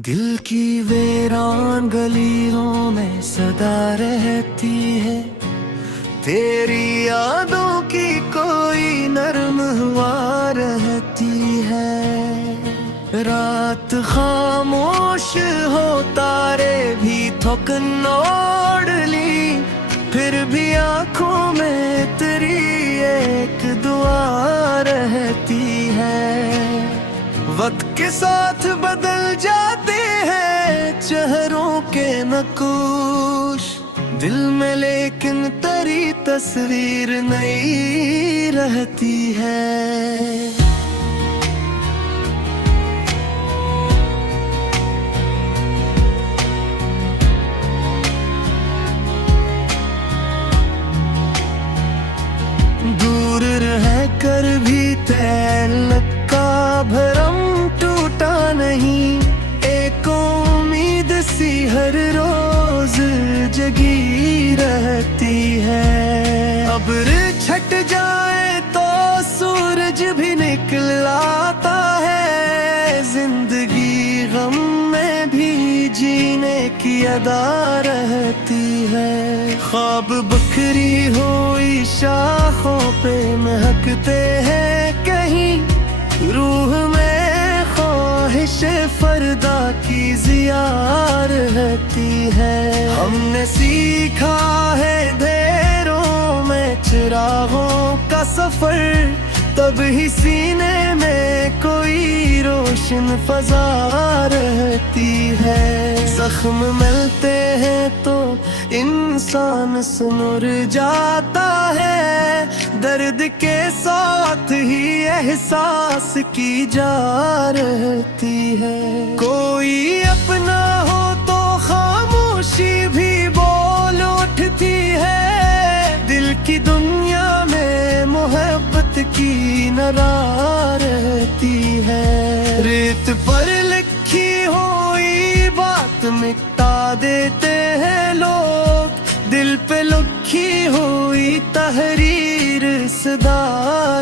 दिल की वीरान गलियों में सदा रहती है तेरी यादों की कोई नर्म हवा रहती है। रात खामोश हो तारे भी थकन ओढ़ ली, फिर भी आंखों में तेरी एक दुआ रहती है। वक्त के साथ बदल जाते हैं चेहरों के नक्श, दिल में लेकिन तेरी तस्वीर नई रहती है। दूर रह कर भी तल्लक का भरम टूटा नहीं, एक उम्मीद सी हर रोज जगी रहती है। अब्र छट जाए तो सूरज भी निकल आता है, जिंदगी गम में भी जीने की अदा रहती है। ख्वाब बखरी हुई शाखों पे महकते हैं कहीं, रूह में ख्वाहिश फरदा की जिया रहती है। हमने सीखा है अंधेरों में चिरागों का सफर, तब ही सीने में कोई रोशन फजा रहती है। जख्म मिलते हैं तो इंसान सुनुर जाता है, दर्द के साथ ही एहसास की जा रहती है। कोई अपना हो तो खामोशी भी बोल उठती है, दिल की दुनिया में मोहब्बत की नरा रहती है। रेत पर लिखी हुई बात मिटा देते हैं लोग, दिल पे लिखी हुई तहरीर सदा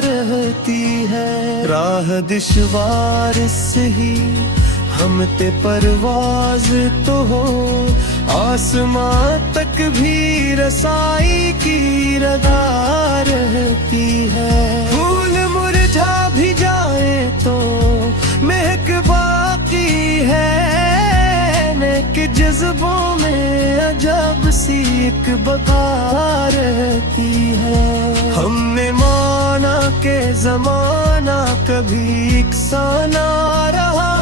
रहती है। राह दुश्वार सही हम ते परवाज तो हो, आसमां तक भी रसाई की रदा रहती है। फूल मुरझा भी जाए तो महक बाकी है, नेक जज्बों में अजब सी एक बका रहती है। हमने माना के जमाना कभी इकसां ना रहा,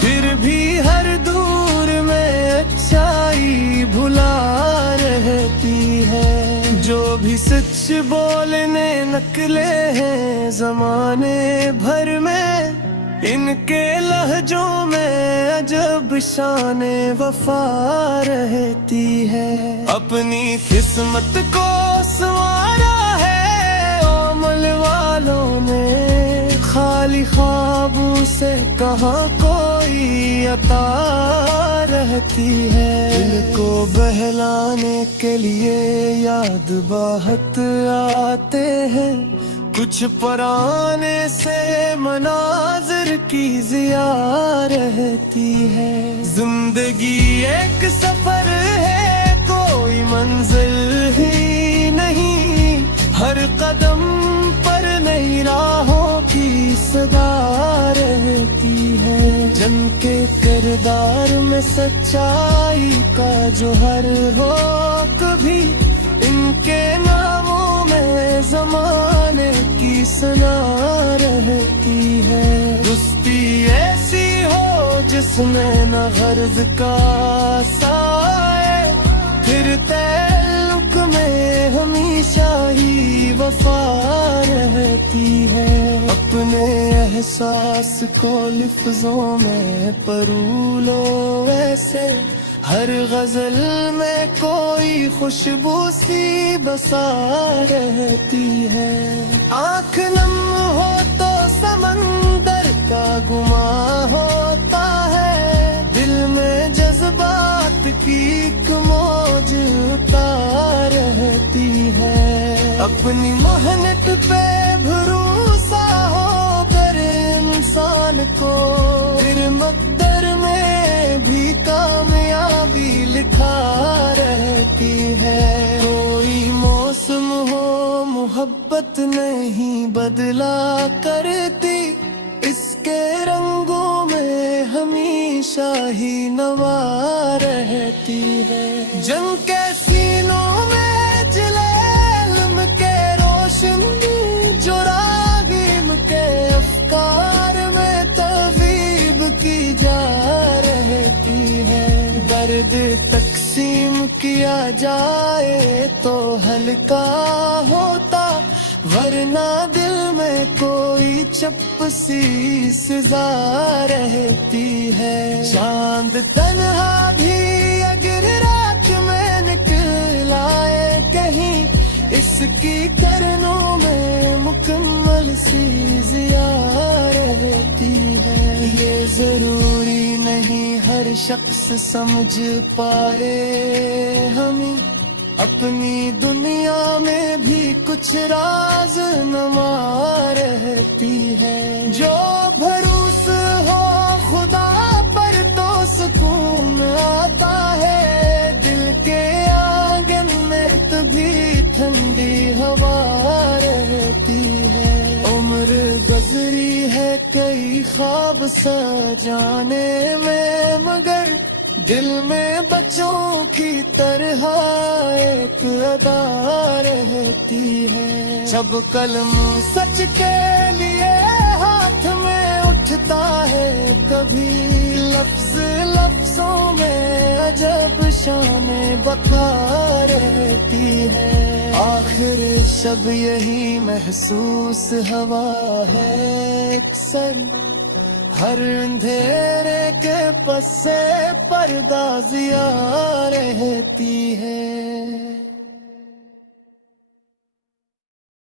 फिर भी हर दूर में अच्छाई भुला रहती है। जो भी सच बोलने निकले हैं जमाने भर में, इनके लहजों में अजब शाने वफा रहती है। अपनी किस्मत को संवारा है अमल वालों ने, खाली ख्वाबों से कहाँ कोई अता रहती है। दिल को बहलाने के लिए याद बाहत आते हैं, कुछ पुराने से मनाजिर की जिया रहती है। जिंदगी एक सफर है कोई मंजिल ही नहीं, हर कदम पर नई राहों की सदा रहती है। जन के किरदार में सच्चाई का जो हर हो, कभी इनके नामों में जमाने की सना रहती है। दुस्ती ऐसी हो जिसमें न गर्ज का साए, फिर तल्लुक में हमेशा ही वफा रहती है। अपने एहसास को लिफ्जों में परूलो ऐसे, हर गजल में कोई खुशबू सी बसा रहती है। आँख नम हो तो समंदर का गुमा होता है, दिल में जज्बात की एक मौज उतार रहती है। अपनी मेहनत पे भरोसा हो कर इंसान को, फिर मकदर में सूरत नहीं बदला करती, इसके रंगों में हमेशा ही नवा रहती है। जंग के सीनों में जले इल्म के रोशन, जो रागीम के अफकार में तवीब की जा रहती है। दर्द तकसीम किया जाए तो हल्का होता, वरना दिल में कोई चप सी सजा रहती है। चांद तन्हा भी अगर रात में निकल आए कहीं, इसकी करनों में मुकम्मल सी जिया रहती है। ये जरूरी नहीं हर शख्स समझ पाए हमें, अपनी दुनिया में भी कुछ राज नमा रहती है। जो भरोस हो खुदा पर तो सुकून आता है, दिल के आंगन में तभी ठंडी हवा रहती है। उम्र गुजरी है कई ख्वाब सजाने में, मगर दिल में बच्चों की तरह एक अदा रहती है। जब कलम सच के लिए हाथ में उठता है, कभी लफ्ज लफ्जों में अजब शान बका रहती है। आखिर शब यही महसूस हवा है अक्सर, हर अंधेरे के पसे पर्दा जिया रहती है।